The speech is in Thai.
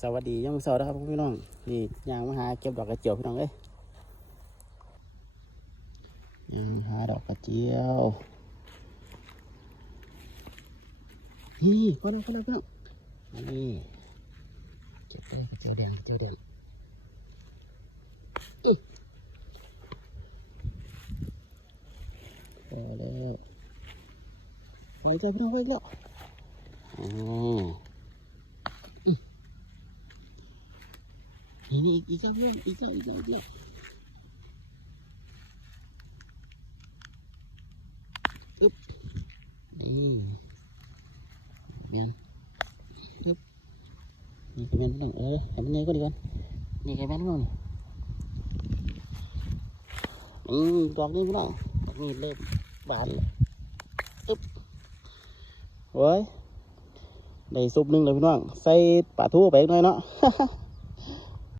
สวัสดียามมื้อเช้านะครับพี่น้องนี่ย่างมาหาเก็บดอกกระเจียวพี่น้องเอ้ยย่างหาดอกกระเจียวนี่ก็ได้พี่น้องนี่เก็บได้กระเจียวแดงกระเจียวแดงพอแล้วปล่อยใจพี่น้องไว้แล้วนี่อีกแล้วอีกแล้วอึ๊บนี่เมียนอึ๊บนี่ก็เมียนพี่น้องให้มันเงยก็ดีกันนี่ก็เมียนพี่น้องดอกนี้พี่น้องดอกนี้เริ่มบานแล้วอึ๊บโอ้ยได้ซุปหนึ่งเลยพี่น้องใส่ปลาทูไปหน่อยเนาะ